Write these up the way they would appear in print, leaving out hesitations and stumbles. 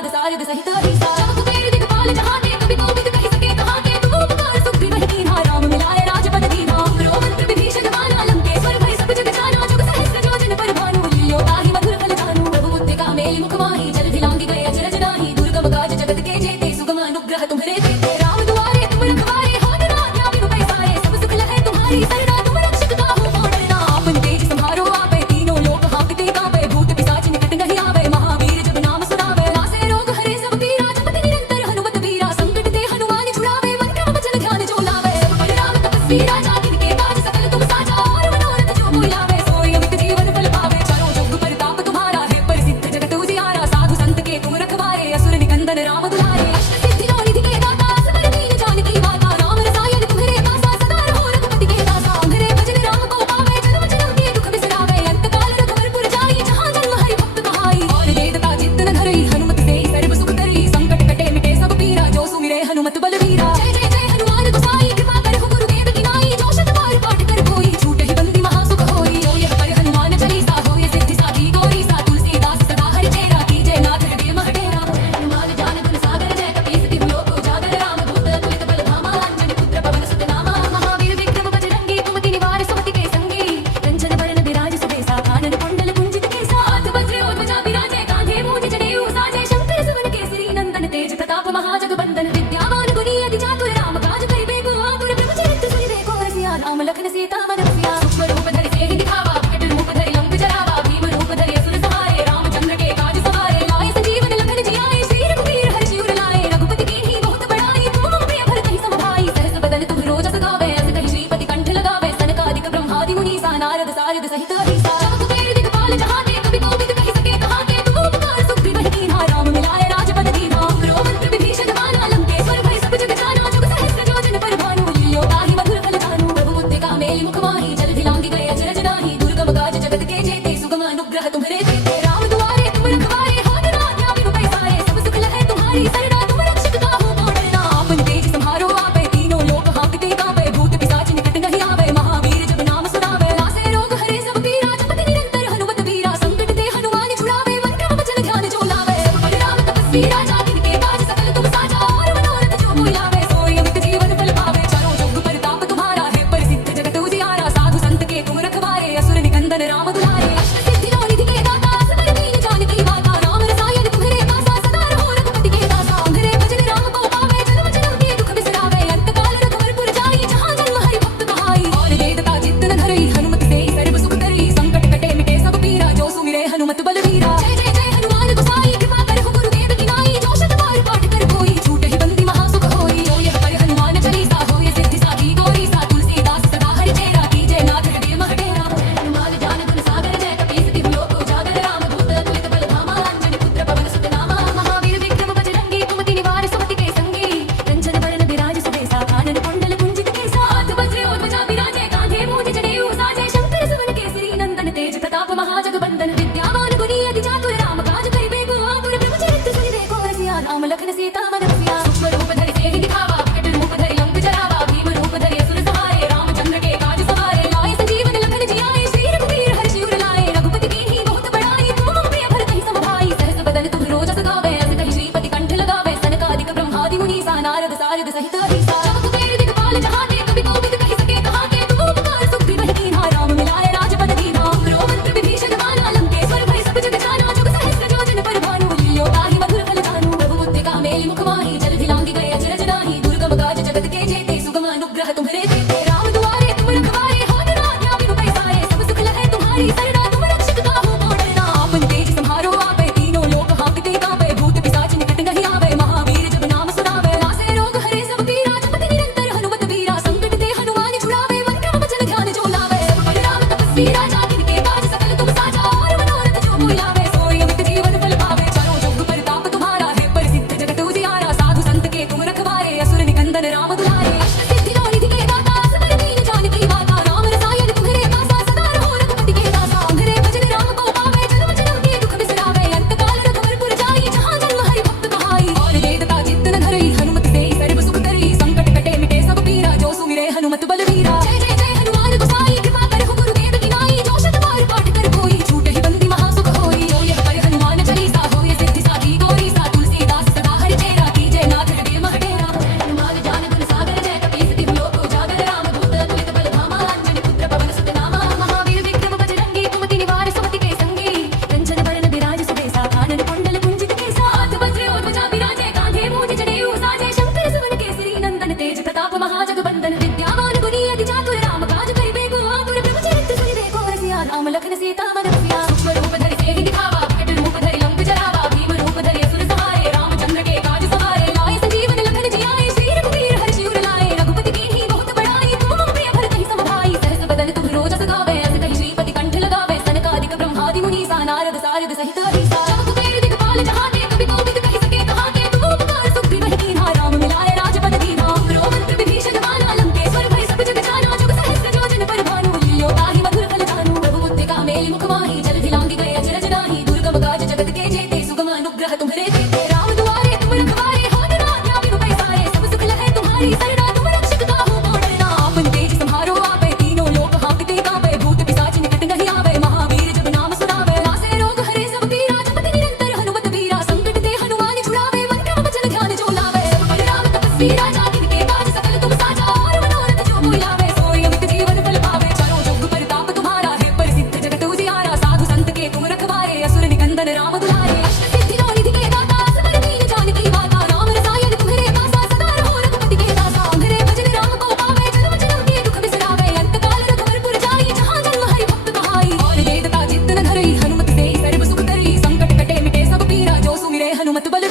नारद सारद सहित अहिसा कुबेर दिक्पाल जहाँ के कभी कोविद कही सके कहाँ के तुम उपकार सुख वही कीन्हा राम मिलाए राजपद दीना रो मंत्र विभीषण माना लंकेश्वर भय सब जग जाना जुग सहस्र जोजन पर भानु लील्यो ताहि मधुर फल दानु प्रभु मुद्रिका मेलि मुख माहि जल धिलांगी गए अचरज नाही दुर्गम काज जगत के जेते सुगम अनुग्रह तुम्हरे देते राम दुआरे तुम रखवारे हाथ राजा बिनु पैसारे सब सुख लहे तुम्हारी सरना तुम रक्षक काहू को डरना आपन तेज संहारो आपे तीनों लोक हांकते कांपे भूत पिशाच निकट नहीं आवे महावीर जब नाम सुनावे नासे रोग हरे सब पीरा जपति निरंतर हनुमत वीरा संकट ते हनुमान छुड़ावे मंत्र वचन ध्यान जो लावे सब राम तपस्वी राजा जिनके काज सकल तुम साजा और मनोरथ जो कोई लावे सोई अमित जीवन फल पावे चारों जग प्रताप तुम्हारा है प्रसिद्ध जगत उजियारा साधु संत के तुम रखवारे असुर निकंदन राम दुलारे अष्ट सिद्धि निधि के दाता असबर दीन जानकी माता राम रसायन तुम्हारे दासा सदा रहो रघुपति के दासा तुम्हारे भजन राम को पावे जन्म जन्म के दुख बिसरावे अंत काल रघुवर जाई जहाँ जन्म हरि भक्त कहाई और देवता चित्त न धरई हनुमत से सर्व सुख करई संकट कटे मिटे सब पीरा जो सुमिरे हनुमत बलवीरा जय जय जय हनुमान गोसाई कृपा करहु गुरुदेव की नाई जो शत बार पाठ कर कोई छूटे ही बंदी महासुख होई जो यह पर हनुमान चालीसा होय सिद्धि साधी गौरी सा तुलसीदास सदा हरि चेरा कीजय नाथ हृदय मह डेरा हनुमान ज्ञान गुण सागर जय कपीस तिहु लोक उजागर राम दूत अतुलित बल धामा अंजनी पुत्र पवन सुत नामा महावीर विक्रम बजरंगी कुमति निवार सुमति के संगी कंचन बरन विराज सुबेसा कानन कुंडल कुंजित केसा हाथ वज्र और ध्वजा विराजय कांधे मूंज जनेऊ साजय शंकर सुवन केसरी नंदन तेज प्रताप महाजगबंदन विद्यावान गुणी अति चातुर राम काज करिबे को आतुर प्रभु चरित्र सुनिबे को रसिया राम लखन सीता मन बसिया सूक्ष्म रूप धरि सिंह दिखावा विकट रूप धरि लंक जरावा भीम रूप धरि असुर सहारे रामचंद्र के काज सवारे लाए संजीवन लखन जियाए श्री रघुवीर हर्षि उर लाए रघुपति कीन्ही बहुत बड़ाई तुम मम प्रिय भरत ही समभाई सहस बदन तुम रोजस गावे अस कहि श्रीपति कंठ लगावे सनकादिक ब्रह्मादि मुनीसा नारद सारद सहित अहिसा कुबेर दिक्पाल जहाँ के कभी कोविद कही सके कहाँ के तुम उपकार सुख वही कीन्हा राम मिलाए राजपद दीना रो मंत्र विभीषण माना लंकेश्वर भय सब जग जाना जुग सहस्र जोजन पर भानु लील्यो ताहि मधुर फल दानु प्रभु मुद्रिका मेलि मुख माहि जल धिलांगी गए अचरज नाही दुर्गम काज जगत के जेते सुगम अनुग्रह तुम्हरे देते राम दुआरे तुम रखवारे हाथ राजा बिनु पैसारे सब सुख लहे तुम्हारी सरना तुम रक्षक काहू को डरना आपन तेज संहारो आपे तीनों लोक हांकते कांपे भूत पिशाच निकट नहीं आवे महावीर जब नाम सुनावे नासे रोग हरे सब पीरा जपति निरंतर हनुमत वीरा संकट ते हनुमान छुड़ावे मंत्र वचन ध्यान जो लावे सब राम तपस्वी राजा जिनके काज सकल तुम साजा और मनोरथ जो कोई लावे सोई अमित जीवन फल पावे चारों जग प्रताप तुम्हारा है प्रसिद्ध जगत उजियारा साधु संत के तुम रखवारे असुर निकंदन राम दुलारे अष्ट सिद्धि निधि के दाता असबर दीन जानकी माता राम रसायन तुम्हारे दासा सदा रहो रघुपति के दासा तुम्हारे भजन राम को पावे जन्म जन्म के दुख बिसरावे अंत काल रघुवर जाई जहाँ जन्म हरि भक्त कहाई और देवता चित्त न धरई हनुमत से सर्व सुख करई संकट कटे मिटे सब पीरा जो सुमिरे हनुमत बलवीरा जय जय जय हनुमान गोसाई कृपा करहु गुरुदेव की नाई जो शत बार पाठ कर कोई छूटे ही बंदी महासुख होई जो यह पर हनुमान चालीसा होय सिद्धि साधी गौरी सा तुलसीदास सदा हरि चेरा कीजय नाथ हृदय मह डेरा हनुमान ज्ञान गुण सागर जय कपीस तिहु लोक उजागर राम दूत अतुलित बल धामा अंजनी पुत्र पवन सुत नामा महावीर विक्रम बजरंगी कुमति निवार सुमति के संगी कंचन बरन विराज सुबेसा कानन कुंडल कुंजित केसा हाथ वज्र और ध्वजा विराजय कांधे मूंज जनेऊ साजय शंकर सुवन केसरी नंदन तेज प्रताप महाजगबंदन विद्यावान गुणी अति चातुर राम काज करिबे को आतुर प्रभु चरित्र सुनिबे को रसिया राम लखन सीता मन बसिया सूक्ष्म रूप धरि सिंह दिखावा विकट रूप धरि लंक जरावा भीम रूप धरि असुर सहारे रामचंद्र के काज सवारे लाए संजीवन लखन जियाए श्री रघुवीर हर्षि उर लाए रघुपति कीन्ही बहुत बड़ाई तुम मम प्रिय भरत ही समभाई सहस बदन तुम रोजस गावे अस कहि श्रीपति कंठ लगावे सनकादिक ब्रह्मादि मुनीसा नारद सारद सहित अहिसा कुबेर दिक्पाल जहाँ के कभी कोविद कही सके कहाँ के तुम उपकार सुख वही कीन्हा राम मिलाए राजपद दीना रो मंत्र विभीषण माना लंकेश्वर भय सब जग जाना जुग सहस्र जोजन पर भानु लील्यो ताहि मधुर फल दानु प्रभु मुद्रिका मेलि मुख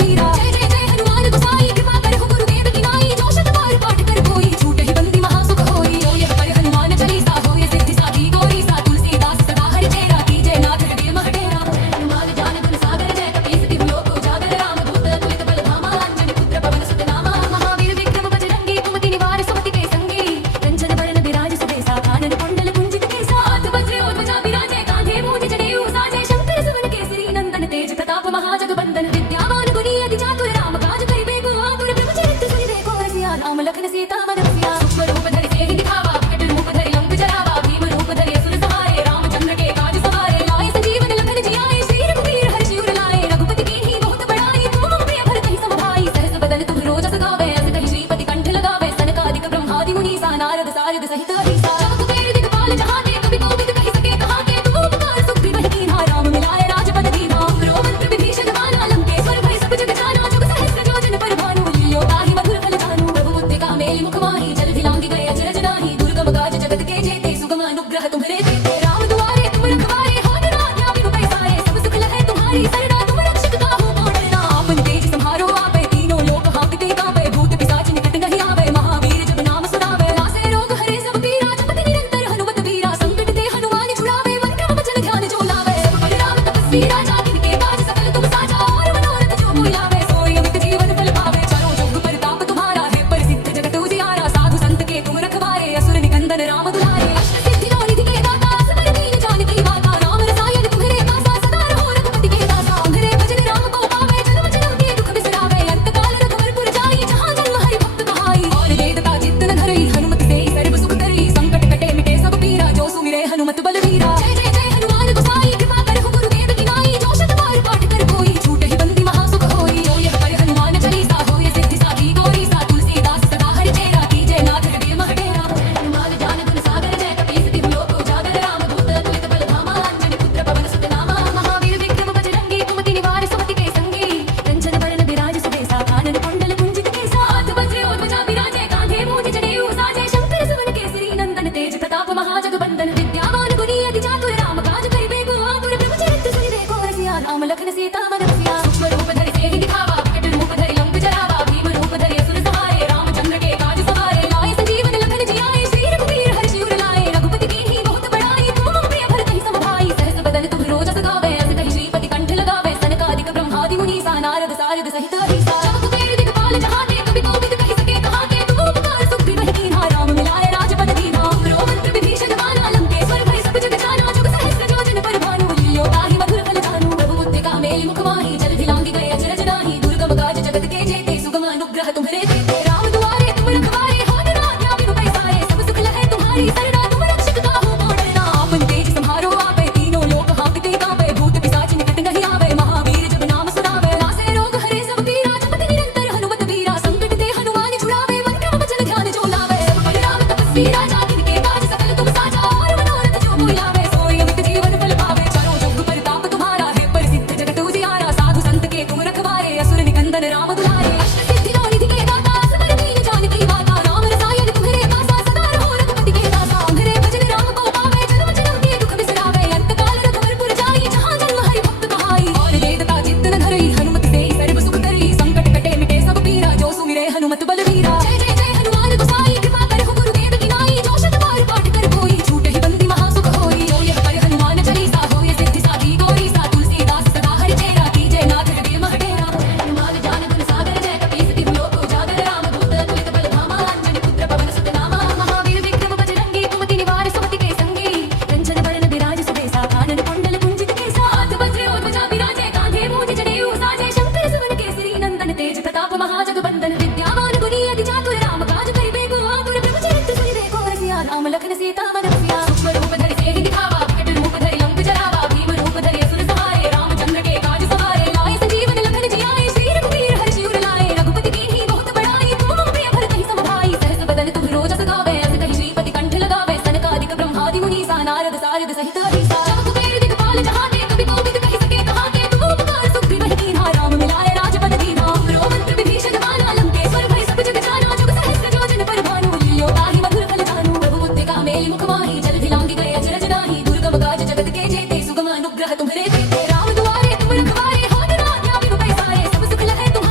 बलवीरा। जय जय जय हनुमान गोसाई, कृपा करहु गुरुदेव की नाई। जो शत बार पाठ कर कोई, छूटे ही बंदी महासुख होई। जो यह पढ़े हनुमान चालीसा, होय सिद्धि साखी गौरी सा। तुलसीदास सदा हरिचेरा, कीजय नाथ हृदय मह डेरा। हनुमान ज्ञान गुण सागर, जय कपीस तिहु लोक उजागर। रामदूत अतुलित बल धामा, अंजनी पुत्र पवन सुत नामा। महावीर विक्रम बजरंगी, कुमति निवार सुमति के संगी। कंचन बरन विराज सुबेसा, कानन कुंडल कुंजित केसा। हाथ वज्र और ध्वजा विराजे, कांधे मूंज जनेऊ साजे। शंकर सुवन केसरी नंदन, तेज प्रताप महाजगबंदन। विद्यावान गुणी अति चातुर, राम काज करिबे को आतुर। प्रभु चरित्र सुनिबे को रसिया, राम लखन सीता मन बसिया। सूक्ष्म रूप धरि सियहि दिखावा, विकट रूप धरि लंक जरावा। भीम रूप धरि असुर सहारे, रामचंद्र के काज सवारे। लाए संजीवन लखन जियाए, श्री रघुवीर हर्षि उर लाए। रघुपति कीन्ही बहुत बड़ाई, तुम मम प्रिय भरत ही सम भाई। सहस बदन तुम रोजस गावे, अस कहि श्रीपति कंठ लगावे। सनकादिक ब्रह्मादि मुनीसा, नारद सारद सहित अहिसा। जब कुबेर दिखपाल जहाते, कवि कोविद कहि सके कहाते। तुम उपकार सुख विमल कीन्हा, राम मिलाए राजपद दीन्हा। हमरो मंत्र विभीषण माना, लंकेश्वर भय सब जग जाना। जुग सहस्र योजन पर भानु, लील्यो ताहि मधुर फल जानू। प्रभु मुद्रिका मेलि मुख माहि, जलधि लांघि गए अचरज नाही। दुर्गम काज जगत के जेते, सुगम अनुग्रह तुम्हरे तेते। राम दुआरे तुम रखवारे, होत न आज्ञा बिनु पैसारे। सब सुख लहै तुम्हारी सरना, तुम रक्षक काहू को डरना। आपन तेज सम्हारो आपे, तीनों लोक हांकते कांपे। भूत पिशाच निकट नहीं आवे, महावीर जब नाम सुनावे। नासे रोग हरे सब पीरा, जपति निरंतर हनुमत वीरा। संकट ते हनुमान छुड़ावे, मन क्रम वचन ध्यान जो लावे। सब बल राम तपस्वी राजा, तिनके काज सकल तुम साजा। और मनोरथ जो कोई लावे, सोई अमित जीवन फल पावे। चारों जुग परताप तुम्हारा है, प्रसिद्ध जगत उजियारा। साधु संत के तुम रखवारे, असुर निकंदन राम दुलारे। अष्ट सिद्धि नौ निधि के दाता, असबर दीन जानकी माता। राम रसायन तुम्हरे पासा, सदा रहो रघुपति के दासा। तुम्हरे भजन राम को पावे, जन्म जन्म के दुख बिसरावे। अंत काल रघुवर जाई, जहाँ जन्म हरि भक्त कहाई। और वेदता चित्त न धरई, हनुमत से सर्व सुख करई। संकट कटे मिटे सब पीरा, जो सुमिरे हनुमत बलवीरा। जय जय जय हनुमान गोसाई, कृपा करहु गुरुदेव की नाई। जो शत बार पाठ कर कोई, छूटे ही बंदी महासुख होई। जो यह पढ़े हनुमान चालीसा, होय सिद्धि साखी गौरी सा। तुलसीदास सदा हरिचेरा, कीजय नाथ हृदय मह डेरा। हनुमान ज्ञान गुण सागर, जय कपीस तिहु लोक उजागर। रामदूत अतुलित बल धामा, अंजनी पुत्र पवन सुत नामा। महावीर विक्रम बजरंगी, कुमति निवार सुमति के संगी। कंचन बरन विराज सुबेसा, कानन कुंडल कुंजित केसा। हाथ वज्र और ध्वजा विराजे, कांधे मूंज जनेऊ साजे। शंकर सुवन केसरी नंदन, तेज प्रताप महाजगबंदन। विद्यावान गुणी अति चातुर, राम काज करिबे को आतुर। प्रभु चरित्र सुनिबे को रसिया, राम लखन सीता मन बसिया। सूक्ष्म रूप धरि सियहि दिखावा, विकट रूप धरि लंक जरावा। भीम रूप धरि असुर सहारे, रामचंद्र के काज सवारे। लाए संजीवन लखन जियाए, श्री रघुवीर हर्षि उर लाए। रघुपति कीन्ही बहुत बड़ाई, तुम मम प्रिय भरत ही सम भाई। सहस बदन तुम रोजस गावे, अस कहि श्रीपति कंठ लगावे। सनकादिक ब्रह्मादि मुनीसा, नारद सारद सहित अहिसा। जब कुबेर दिखपाल जहाते, कवि कोविद कहि सके कहाते। तुम उपकार सुख विमल कीन्हा, राम मिलाए राजपद दीन्हा। हमरो मंत्र विभीषण माना, लंकेश्वर भय सब जग जाना। जुग सहस्र योजन पर भानु, लील्यो ताहि मधुर फल जानू। प्रभु मुद्रिका मेलि मुख माहि, जलधि लांघि गए अचरज नाही। दुर्गम काज जगत के जेते, सुगम अनुग्रह तुम्हरे तेते। राम दुआरे तुम रखवारे, होत न आज्ञा बिनु पैसारे। सब सुख लहै तुम्हारी सरना, तुम रक्षक काहू को डरना। आपन तेज सम्हारो आपे, तीनों लोक हांकते कांपे। भूत पिशाच निकट नहीं आवे, महावीर जब नाम सुनावे। नासे रोग हरे सब पीरा, जपति निरंतर हनुमत वीरा। संकट ते हनुमान छुड़ावे, मन क्रम वचन ध्यान जो लावे। सब बल राम तपस्वी राजा, तिनके काज सकल तुम साजा। और मनोरथ जो कोई लावे, सोई अमित जीवन फल पावे। चारों जुग परताप तुम्हारा है, प्रसिद्ध जगत उजियारा। साधु संत के तुम रखवारे, असुर निकंदन राम दुलारे। अष्ट सिद्धि नौ निधि के दाता, असबर दीन जानकी माता। राम रसायन तुम्हरे पासा, सदा रहो रघुपति के दासा। तुम्हरे भजन राम को पावे, जन्म जन्म के दुख बिसरावे। अंत काल रघुवर जाई, जहाँ जन्म हरि भक्त कहाई। और वेदता चित्त न धरई, हनुमत से सर्व सुख करई। संकट कटे मिटे सब पीरा, जो सुमिरे हनुमत बलवीरा। जय जय जय हनुमान गोसाई, कृपा करहु गुरुदेव की नाई। जो शत बार पाठ कर कोई, छूटे ही बंदी महासुख होई। जो यह पढ़े हनुमान चालीसा, होय सिद्धि साखी गौरी सा। तुलसीदास सदा हरिचेरा, कीजय नाथ हृदय मह डेरा। हनुमान ज्ञान गुण सागर, जय कपीस तिहु लोक उजागर। रामदूत अतुलित बल धामा, अंजनी पुत्र पवन सुत नामा। महावीर विक्रम बजरंगी, कुमति निवार सुमति के संगी। कंचन बरन विराज सुबेसा, कानन कुंडल कुंजित केसा। हाथ वज्र और ध्वजा विराजे, कांधे मूंज जनेऊ साजे। शंकर सुवन केसरी नंदन, तेज प्रताप महाजगबंदन। विद्यावान गुणी अति चातुर, राम काज करिबे को आतुर। प्रभु चरित्र सुनिबे को रसिया, राम लखन सीता मन बसिया। सूक्ष्म रूप धरि सियहि दिखावा, विकट रूप धरि लंक जरावा। भीम रूप धरि असुर सहारे, रामचंद्र के काज सवारे। लाए संजीवन लखन जियाए, श्री रघुवीर हर्षि उर लाए। रघुपति कीन्ही बहुत बड़ाई, तुम मम प्रिय भरत ही सम भाई। सहस बदन तुम रोजस गावे, अस कहि श्रीपति कंठ लगावे। सनकादिक ब्रह्मादि मुनीसा, नारद सारद सहित अहिसा। जब कुबेर दिखपाल जहाते, कवि कोविद कहि सके कहाते। तुम उपकार सुख विमल कीन्हा, राम मिलाए राजपद दीन्हा। हमरो मंत्र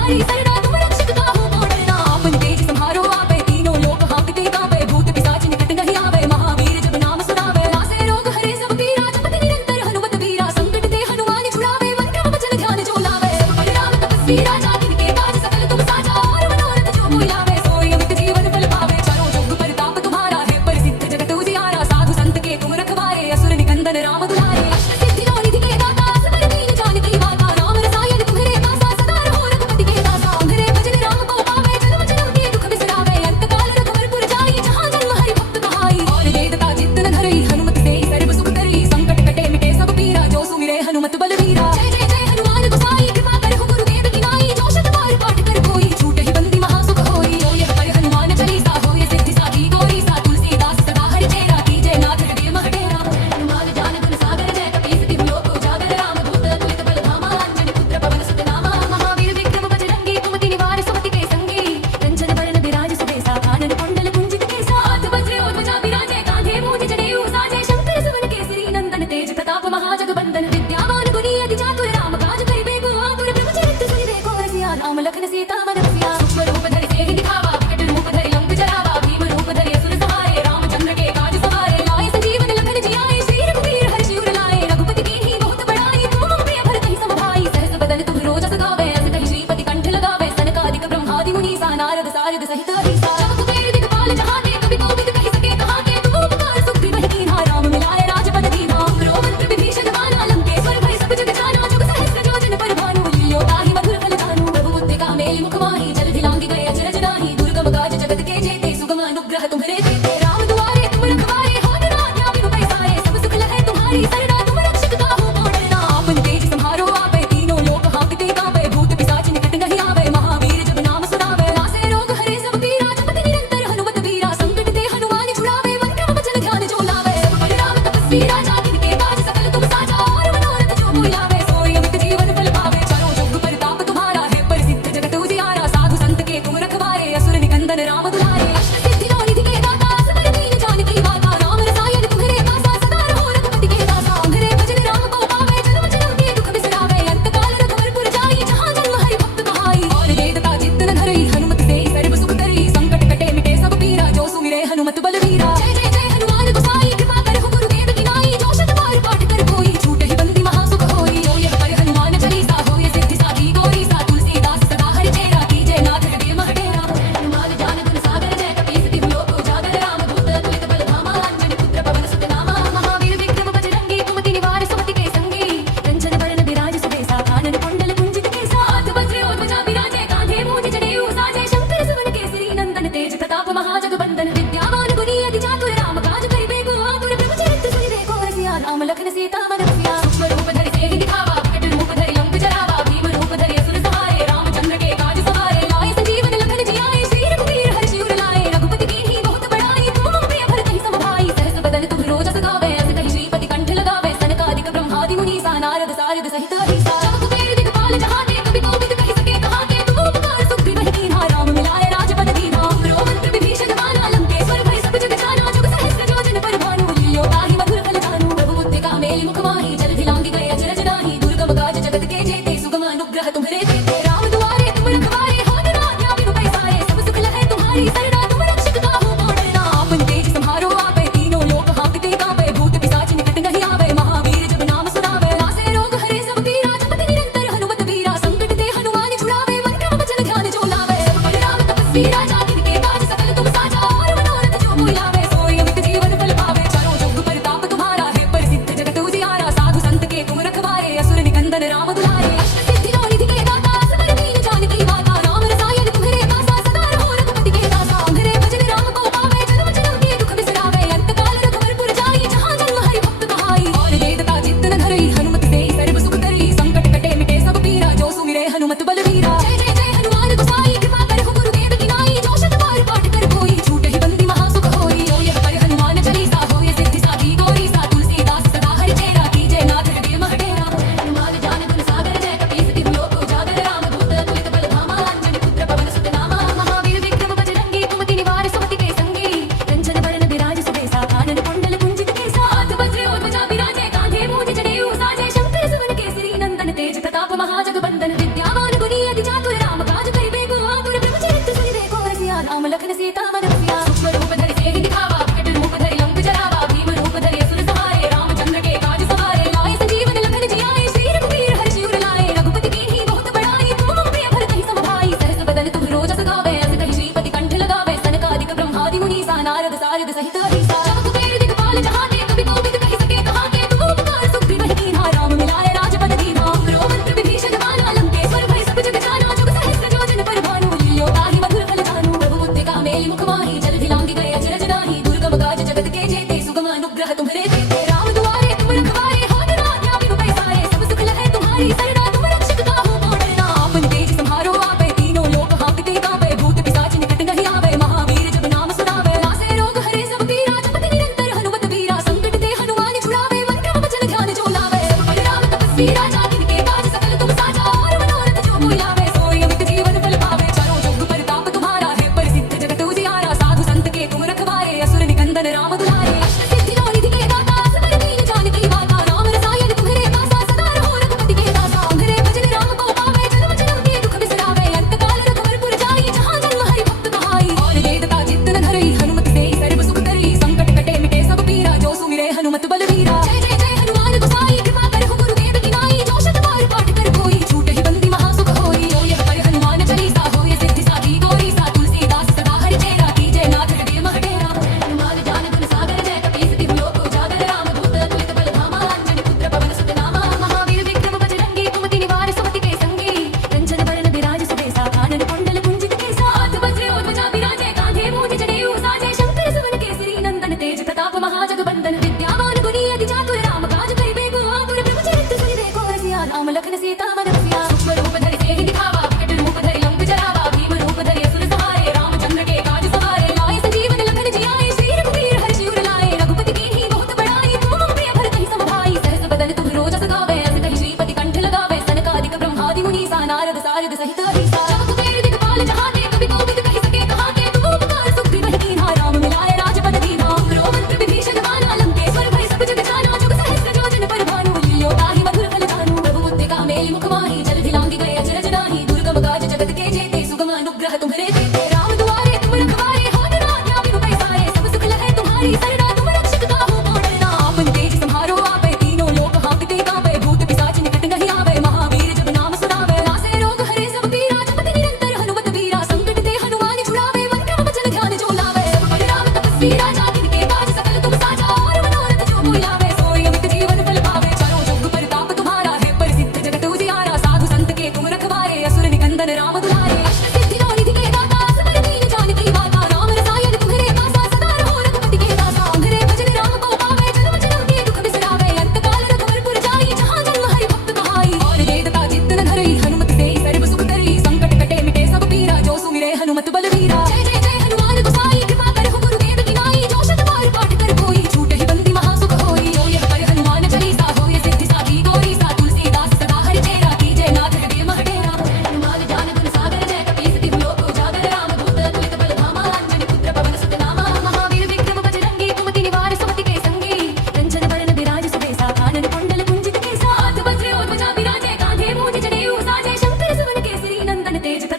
तुम्हारी सरना तुम रक्षक काहू को डरना आपन तेज संहारो आपे तीनों लोक हांकते कांपे भूत पिशाच निकट नहीं आवे महावीर जब नाम सुनावे नासे रोग हरे सब पीरा जपत निरंतर हनुमत वीरा संकट ते हनुमान छुड़ावे मंत्र वचन ध्यान जो लावे बलराम तपस्वी राजा जिनके काज सकल तुम साजा और मनोरथ जो कोई लावे सोई अमित जीवन फल पावे चारों जग परताप तुम्हारा है प्रसिद्ध जगत उजियारा साधु संत के तुम रखवारे असुर निकंदन राम दुलारे अष्ट सिद्धि और निधि के दाता सकल दीन जानकी माता राम रसायन तुम्हारे पासा सदा रहो रघुपति के दासा तुम्हारे भजन राम को पावे जन्म जन्म के दुख बिसरावे अंत काल रघुवर जाई जहाँ जन्म हरि भक्त कहाई और देवता चित्त न धरई हनुमत से सर्व सुख करई संकट कटे मिटे सब पीरा जो सुमिरे हनुमत बलवीरा जय जय जय हनुमान गोसाई कृपा करहु गुरुदेव की नाई जो शत बार पाठ कर कोई छूटे ही बंदी महासुख होई जो यह पर हनुमान चालीसा होय सिद्धि साधी गौरी सा तुलसीदास सदा हरि चेरा कीजय नाथ हृदय मह डेरा हनुमान ज्ञान गुण सागर जय कपीस तिहु लोक उजागर राम दूत अतुलित बल धामा अंजनी पुत्र पवन सुत नामा महावीर विक्रम बजरंगी कुमति निवार सुमति के संगी कंचन बरन विराज सुबेसा कानन कुंडल कुंजित केसा हाथ वज्र और ध्वजा विराजे कांधे मूंज जनेऊ साजे शंकर सुवन केसरी नंदन तेज प्रताप महाजगबंदन विद्यावान गुणी अति चातुर राम काज करिबे को आतुर प्रभु चरित्र सुनिबे को रसिया राम लखन सीता मन बसिया सूक्ष्म रूप धरि सिंह दिखावा विकट रूप धरि लंक जरावा भीम रूप धरि असुर सहारे रामचंद्र के काज सवारे लाए संजीवन लखन जियाए श्री रघुवीर हर्ष उर लाए रघुपति कीन्ही बहुत बड़ाई तुम मम प्रिय भरत ही समभाई सहस बदन तुम रोज सगावे अस कहि श्रीपति कंठ लगावे सनकादिक ब्रह्मादि मुनि सा नारद सारद सहित अहिसा जब कुबेर दिखपाल जहाते कवि कोविद कहि सके कहाते तुम उपकार सुख विमहि कीन्हा राम मिलाए राजपद दीन्हा हमरो मंत्र विभीषण माना लंकेश्वर भय सब जग जाना जुग सहस्र जोजन पर भानु लील्यो ताहि मधुर फल दानु प्रभु मुद्रिका मेलि मुख माहि जलधि लांघि गए अचरज नाहि दुर्गम काज जगत के जेते सुगम अनुग्रह तुम्हरे देते राम दुआरे तुम रखवारे होत न आज्ञा बिनु पैसारे सब सुख लहै तुम्हारी सरना तुम रक्षक काहू को डरना आपन तेज संहारो आपे तीनों लोक हांकते कांपे भूत पिशाच निकट नहीं आवे महावीर जब नाम सुनावे नासे रोग हरे सब पीरा जपत निरंतर हनुमत वीरा संकट ते हनुमान छुड़ावे मंत्र वचन ध्यान जो लावे बलराम तपस्वी राजा जिनके काज सकल तुम साजा और मनोरथ जो कोई लावे सोई अमित जीवन फल पावे चारों जग परताप तुम्हारा है प्रसिद्ध जगत उजियारा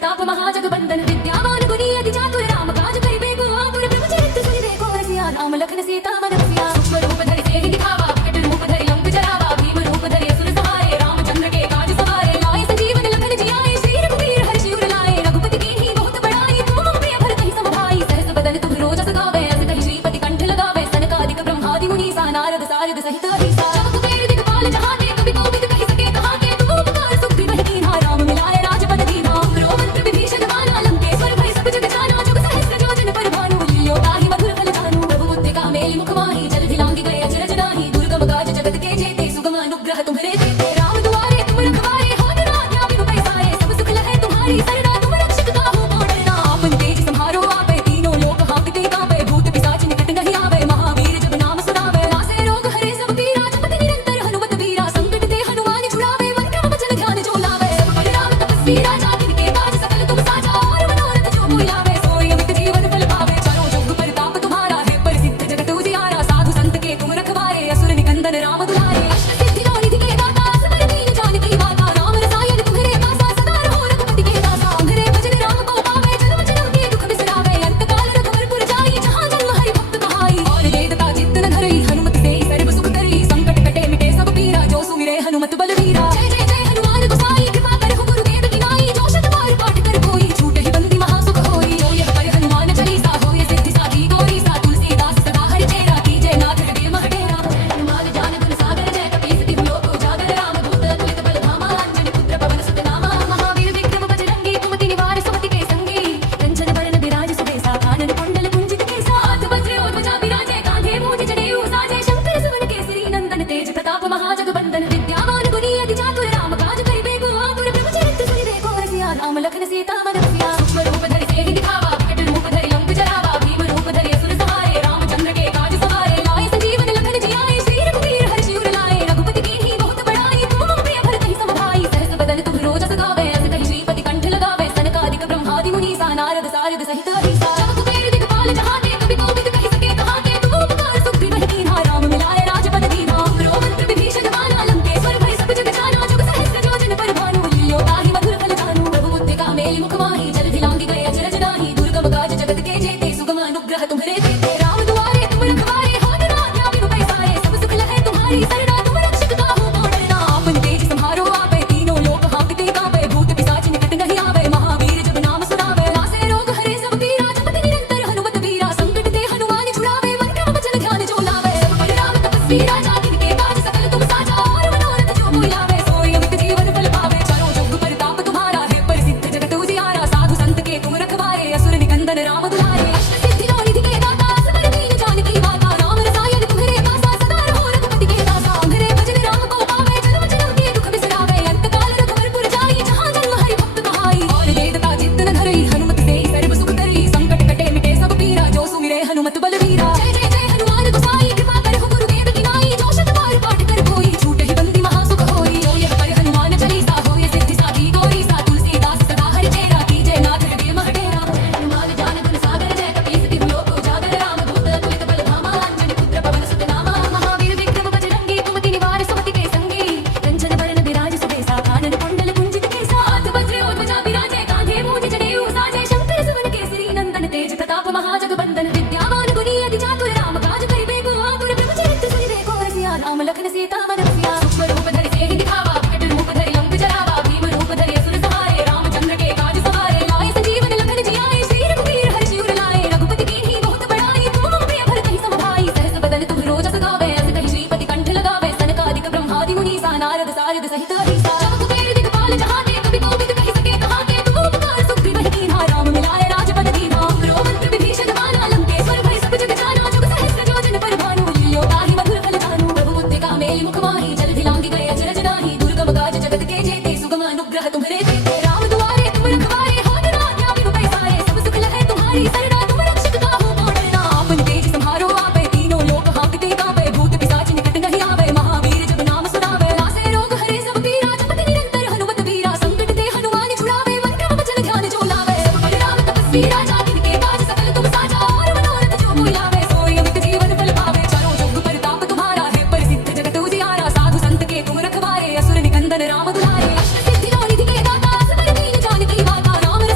प्रताप महाजगबंदन विद्यावान गुणी अति चातुर राम काज करिबे को आतुर प्रभु चरित्र सुनिबे को रसिया राम लखन सीता मन बसिया सूक्ष्म रूप धरि से ही दिखावा प्रकट रूप धरि लंक जरावा भीम रूप धरि असुर सहारे रामचंद्र के काज सवारे लाए संजीवन लखन जियाए श्री रघुवीर हर्ष उर लाए रघुपति कीन्ही बहुत बड़ाई तुम मम प्रिय भरत ही सम भाई सहस बदन तुम रोजस गावे अस कहि श्रीपति कंठ लगावे सनकादिक ब्रह्मादि मुनि सा नारद सारद सहित अहिसा जब कुबेर दिखपाल जहाते कवि कोविद कहि सके कहाते तुम उपकार सुख बिन कीन्हा राम मिलाए राजपद दीन्हा रोमंत्र विभीषण माना लंकेश्वर भय सब जग जाना जुग सहस्र योजन पर भानु लियो ताहि मधुर फल जानु प्रभु मुद्रिका मेलि मुख माहि जलधि लांघि गए अचरज नाहि दुर्गम काज जगत के जेते सुगम अनुग्रह तुम्हरे देते राम दुआरे तुम रखवारे होत न आज्ञा बिनु पैसारे सब सुख लहै तुम्हारी सरना तुम रक्षक काहू को डरना आपन तेज सम्हारो आपे तीनों लोक हांकते कांपे भूत पिशाच निकट नहीं आवे महावीर जब नाम सुनावे नासे रोग हरे सब पीरा जपति निरंतर हनुमत वीरा संकट ते हनुमान छुड़ावे मन क्रम वचन ध्यान जो लावे सब बल राम तपस्वी राजा तिनके काज सकल तुम साजा और मनोरथ जो कोई लावे सोई अमित जीवन फल पावे चारों जुग परताप तुम्हारा है प्रसिद्ध जगत उजियारा साधु संत के तुम रखवारे असुर निकंदन राम दुलारे अष्ट सिद्धि लो निधि के दाता असवर दीन जानकी माता राम रसायन तुम्हारे पासा सदा रहो रघुपति के दासा तुम्हारे भजन राम को पावे जन्म जन्म के दुख बिसरावे अंत काल रघुवर जाई जहाँ जन्म हरि भक्त कहाई और वेदता चित्त न धरई हनुमत से सर्व सुख करई संकट कटे मिटे सब पीरा जो सुमिरे हनुमत बलवीरा जय जय जय हनुमान गोसाई कृपा करहु गुरुदेव की नाई जो शत बार पाठ कर कोई छूटे ही बंदी महासुख होई जो यह पर हनुमान चालीसा होय सिद्धि साधी गौरी सा तुलसीदास सदा हरि चेरा की जय नाथ हृदय मह डेरा हनुमान ज्ञान गुण सागर जय कपीस तिहु लोक उजागर राम दूत अतुलित बल धामा अंजनी पुत्र पवन सुत नामा महावीर विक्रम बजरंगी कुमति निवार सुमति के संगी कंचन बरन विराज सुबेसा कानन कुंडल कुंजित केसा हाथ वज्र और ध्वजा विराजे कांधे मूज जनेऊ साजे शंकर सुवन केसरी नंदन तेज प्रताप महाजगबंदन विद्यावान गुणी अति चातुर राम काज करिबे को आतुर प्रभु चरित्र सुनिबे को रसिया राम लखन सीता मन बसिया सूक्ष्म रूप धरि से ही दिखावा प्रकट रूप धरि लंक जरावा भीम रूप धरि असुर सहारे रामचंद्र के काज सवारे लाए संजीवन लखन जियाए श्री रघुवीर हर्ष उर लाए रघुपति कीन्ही बहुत बड़ाई तुम मम प्रिय भरत ही सम भाई सहस बदन तुम रोजस गावे अस कहि श्रीपति कंठ लगावे सनकादिक ब्रह्मादि मुनि सा नारद सारद सहित अहिसा जब कुबेर दिखपाल जहाते कवि कोविद कहि सके कहाते तुम उपकार सुख बिन कीन्हा राम मिलाए राजपद दीन्हा रोमंत्र विभीषण माना लंकेश्वर भय सब जग जाना जुग सहस्र योजन पर भानु लियो ताहि मधुर फल जानु प्रभु मुद्रिका मेलि मुख माहि जलधि लांघि गए अचरज नाहि दुर्गम काज जगत के जेते सुगम अनुग्रह तुम्हरे देते राम दुआरे तुम रखवारे होत न आज्ञा बिनु पैसारे सब सुख लहै तुम्हारी सरना तुम रक्षक काहू को डरना आपन तेज सम्हारो आपे तीनों लोक हांकते कांपे भूत पिशाच निकट नहीं आवे महावीर जब नाम सुनावे नासे रोग हरे सब पीरा जपति निरंतर हनुमत वीरा संकट ते हनुमान छुड़ावे मन क्रम वचन ध्यान जो लावे सब बल राम तपस्वी राजा तिनके काज सकल तुम साजा और मनोरथ जो कोई लावे सोई अमित जीवन फल पावे चारों जुग परताप तुम्हारा है प्रसिद्ध जगत उजियारा साधु संत के तुम रखवारे असुर निकंदन राम दुलारे अष्ट सिद्धि लो निधि के दाता असवर दीन जानकी माता राम रसायन तुम्हारे पासा सदा रहो रघुपति के दासा तुम्हारे भजन राम को पावे जन्म जन्म के दुख बिसरावे अंत काल रघुवर जाई जहाँ जन्म हरि भक्त कहाई और वेदता चित्त न धरई हनुमत से सर्व सुख करई संकट कटे मिटे सब पीरा जो सुमिरे हनुमत बलवीरा जय जय जय हनुमान गोसाई कृपा करहु गुरुदेव की नाई जो शत बार पाठ कर कोई छूटे ही बंदी महासुख होई जो यह पर हनुमान चालीसा होय सिद्धि साधी गौरी सा तुलसीदास सदा हरि चेरा की जय नाथ हृदय मह डेरा हनुमान ज्ञान गुण सागर जय कपीस तिहु लोक उजागर राम दूत अतुलित बल धामा अंजनी पुत्र पवन सुत नामा महावीर विक्रम बजरंगी कुमति निवार सुमति के संगी कंचन बरन विराज सुबेसा कानन कुंडल कुंजित केसा हाथ वज्र और ध्वजा विराजे कांधे मूज जनेऊ साजे शंकर सुवन केसरी नंदन तेज प्रताप महाजगबंदन विद्यावान गुणी अति चातुर राम काज करिबे को आतुर प्रभु चरित्र सुनिबे को रसिया राम लखन सीता मन बसिया सूक्ष्म रूप धरि से ही दिखावा प्रकट रूप धरि लंक जरावा भीम रूप धरि असुर सहारे रामचंद्र के काज सवारे लाए संजीवन लखन जियाए श्री रघुवीर हर्ष उर लाए रघुपति कीन्ही बहुत बड़ाई तुम मम प्रिय भरत ही सम भाई सहस बदन तुम रोजस गावे अस कहि श्रीपति कंठ लगावे सनकादिक ब्रह्मादि मुनि सा नारद सारद सहित अहिसा जब कुबेर दिखपाल जहाते कवि कोविद कहि सके कहाते तुम उपकार सुख बिन कीन्हा राम मिलाए राजपद दीन्हा रोमंत्र विभीषण माना लंकेश्वर भय सब जग जाना जुग सहस्र योजन पर भानु लियो ताहि मधुर फल जानु प्रभु मुद्रिका मेलि मुख माहि जलधि लांघि गए अचरज नाहि दुर्गम काज जगत के जेते सुगम अनुग्रह तुम्हरे देते राम दुआरे तुम रखवारे होत न आज्ञा बिनु पैसारे सब सुख लहै तुम्हारी सरना तुम रक्षक काहू को डरना आपन तेज सम्हारो आपे तीनों लोक हांकते कांपे भूत पिशाच निकट नहीं आवे महावीर जब नाम सुनावे नासे रोग हरे सब पीरा जपति निरंतर हनुमत वीरा संकट ते हनुमान छुड़ावे मन क्रम वचन ध्यान जो लावे सब बल राम तपस्वी राजा तिनके काज सकल तुम साजा और मनोरथ जो कोई लावे सोई अमित जीवन फल पावे चारों जुग परताप तुम्हारा है प्रसिद्ध जगत उजियारा साधु संत के तुम रखवारे असुर निकंदन राम दुलारे अष्ट सिद्धि लो निधि के दाता असवर दीन जानकी माता राम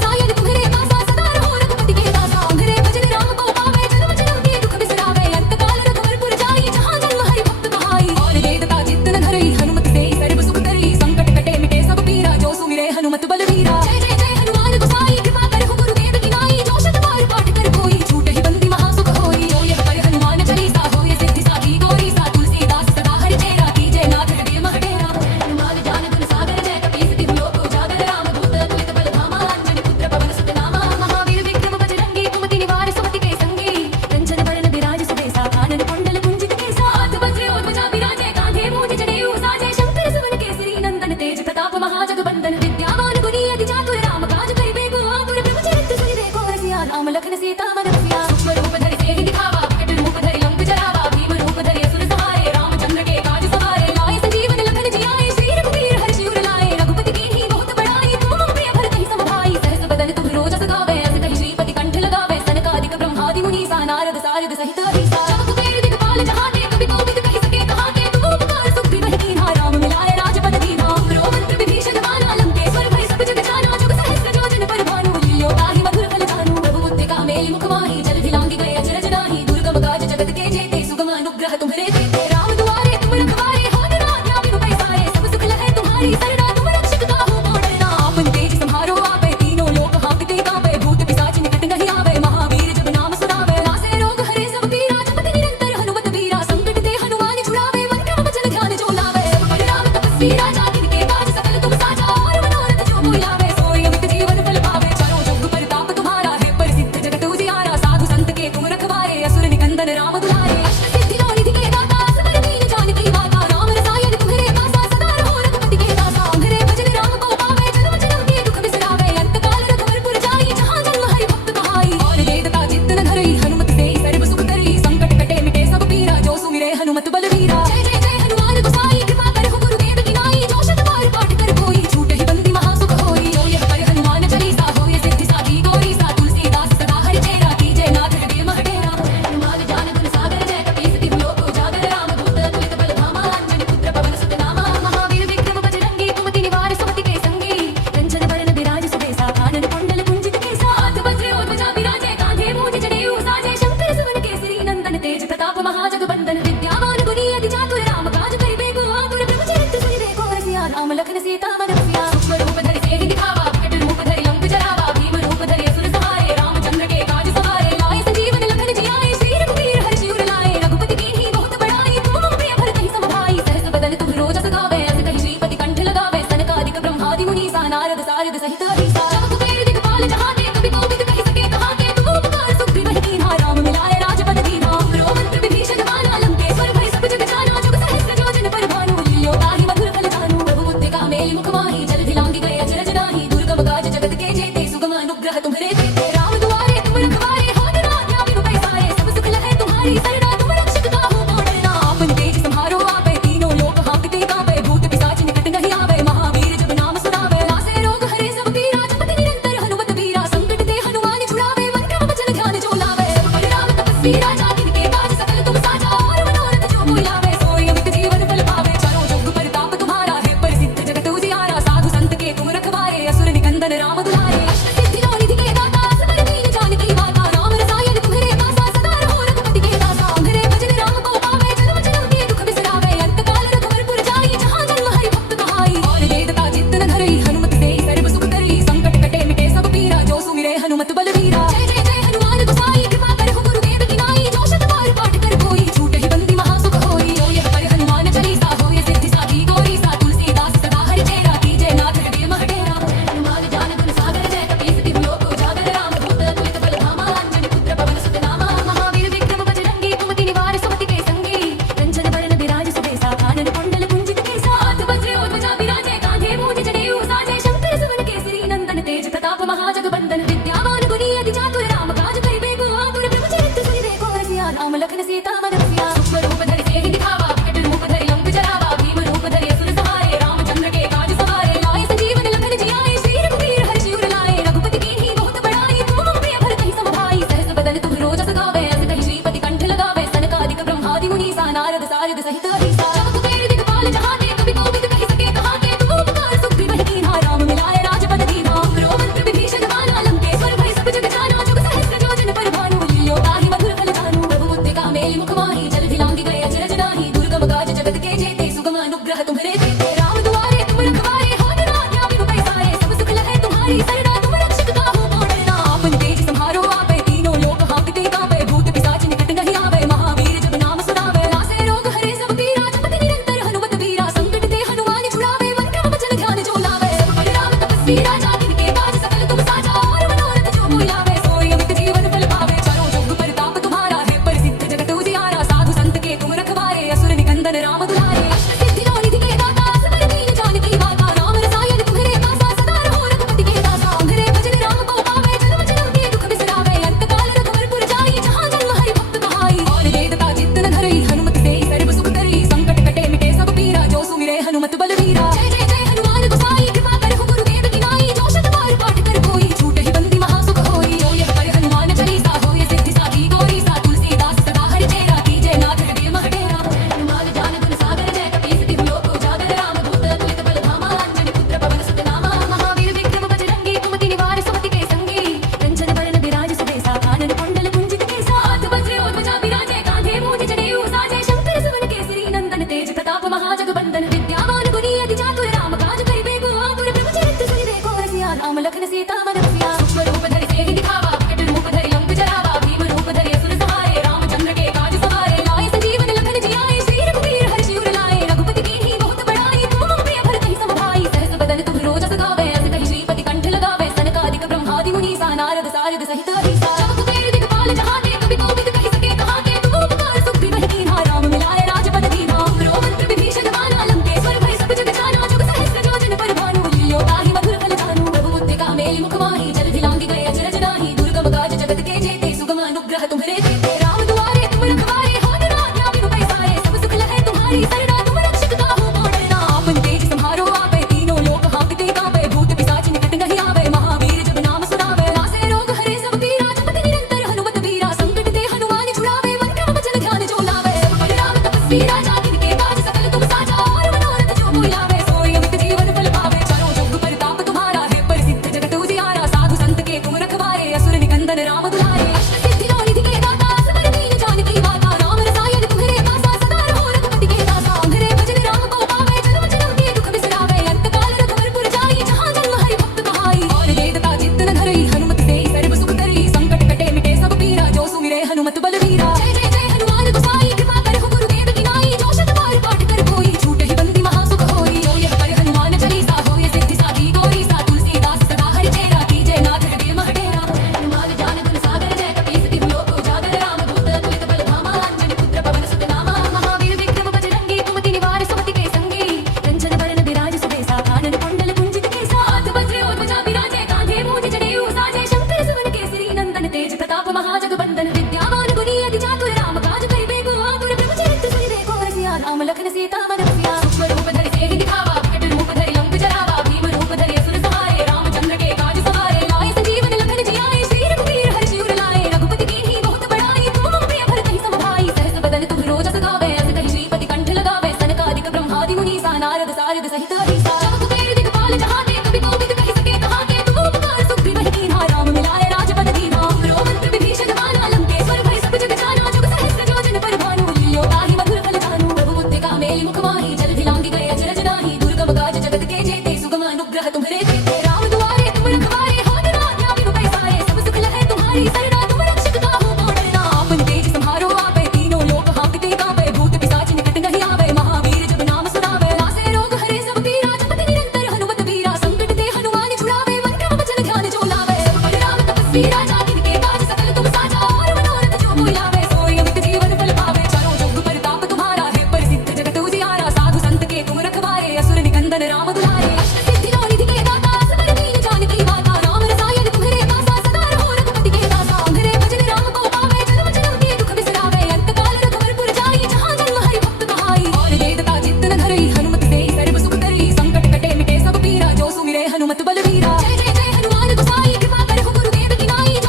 सहित अहिंसा जब कुबेर दिखपाल जहाने कभी कोविद कहि सके कहा के तू उपकार सुख भी वही कीन्हा राम मिलाए राजपद दीन्हा करो मंत्र विभीषण माना लंकेश्वर भय सब जग जाना जुग सहस्र योजन पर भानु लियो ताहि मधुर फल जानू प्रभु मुद्रिका मेलि मुख माहि जलधि लांघि गए अचरज नाही दुर्गम काज जगत के जेते सुगम अनुग्रह तुम्हरे देते राम दुआरे तुम रखवारे हो न आज्ञा बिनु पैसारे सब सुख लहै तुम्हारी सरना तुम रक्षक काहू को डरना आपन तेज सम्हारो आपे तीनों लोक हांकते कांपे भूत पिशाच निकट नहीं आवे महावीर जब नाम सुनावे नासे रोग हरे सब पीरा जपति निरंतर हनुमत वीरा संकट ते हनुमान छुड़ावे मन क्रम वचन ध्यान जो लावे सब बल राम तपस्वी राजा तिनके काज सकल तुम साजा और मनोरथ जो कोई लावे सोई अमित जीवन फल पावे चारों जुग परताप तुम्हारा है प्रसिद्ध जगत उजियारा साधु संत के तुम रखवारे असुर निकंदन राम दुलारे अष्ट सिद्धि लो निधि के दाता असबर दीन जानकी माता राम रसायन तुम्हारे पासा सदा रहो रघुपति के दासा तुम्हारे भजन राम को पावे जन्म जन्म के दुख बिसरावे अंत काल रघुवर जाई जहाँ जन्म हरि भक्त कहाई और वेदता चित्त न धरई हनुमत से सर्व सुख करई संकट कटे मिटे सब पीरा जो सुमिरे हनुमत बलवीरा जय जय जय हनुमान गोसाई कृपा करहु गुरुदेव की नाई जो शत बार पाठ कर कोई छूटे ही बंदी महासुख होई जो यह पर हनुमान चालीसा होय सिद्धि साधी गौरी सा तुलसीदास सदा हरि चेरा की जय नाथ हृदय मह डेरा हनुमान ज्ञान गुण सागर जय कपीस तिहु लोक उजागर राम दूत अतुलित बल धामा अंजनी पुत्र पवन सुत नामा महावीर विक्रम बजरंगी कुमति निवार सुमति के संगी कंचन बरन विराज सुबेसा कानन कुंडल कुंजित केसा हाथ वज्र और ध्वजा विराजे कांधे मूज जनेऊ साजे शंकर सुवन केसरी नंदन तेज प्रताप महाजगबंदन विद्यावान गुणी अति चातुर राम काज करिबे को आतुर प्रभु चरित्र सुनिबे को रसिया राम लखन सीता मन बसिया सूक्ष्म रूप धरि सिंह दिखावा विकट रूप धरि लंक जरावा भीम रूप धरि असुर सहारे रामचंद्र के काज सवारे लाए संजीवन लखन जियाए श्री रघुवीर हर्ष उर लाए रघुपति कीन्ही बहुत बड़ाई तुम मम प्रिय भरत ही सम भाई सहस बदन तुम रोजस गावे अस कहि श्रीपति कंठ लगावे सनकादिक ब्रह्मादि मुनीसा नारद सारद सहित अहिंसा जब कुबेर दिखपाल जहाने कभी कोविद कहि सके कहा के तू उपकार सुख भी वही कीन्हा राम मिलाए राजपद दीन्हा करो मंत्र विभीषण माना लंकेश्वर भय सब जग जाना जुग सहस्र योजन पर भानु लियो ताहि मधुर फल जानू प्रभु मुद्रिका मेलि मुख माहि जलधि लांघि गए अचरज नाही दुर्गम काज जगत के जेते सुगम अनुग्रह तुम्हरे देते राम दुआरे तुम रखवारे हो न आज्ञा बिनु पैसारे सब सुख लहै तुम्हारी सरना तुम रक्षक काहू को डरना आपन तेज सम्हारो आपे तीनों लोक हांकते कांपे भूत पिशाच निकट नहीं आवे महावीर जब नाम सुनावे नासे रोग हरे सब पीरा जपति निरंतर हनुमत वीरा संकट ते हनुमान छुड़ावे मन क्रम वचन ध्यान जो लावे सब बल राम तपस्वी राजा तिनके काज सकल तुम साजा और मनोरथ जो कोई लावे सोई अमित जीवन फल पावे चारों जुग परताप तुम्हारा है प्रसिद्ध जगत उजियारा साधु संत के तुम रखवारे असुर निकंदन राम दुलारे अष्ट सिद्धि लो निधि के दाता असबर दीन जानकी माता राम रसायन तुम्हारे पासा सदा रहो रघुपति के दासा तुम्हारे भजन राम को पावे जन्म जन्म के दुख बिसरावे अंत काल रघुवर जाई जहाँ जन्म हरि भक्त कहाई और वेदता चित्त न धरई हनुमत से सर्व सुख करई संकट कटे मिटे सब पीरा जो सुमिरे हनुमत बलवीरा जय जय जय हनुमान गोसाई कृपा करहु गुरुदेव की नाई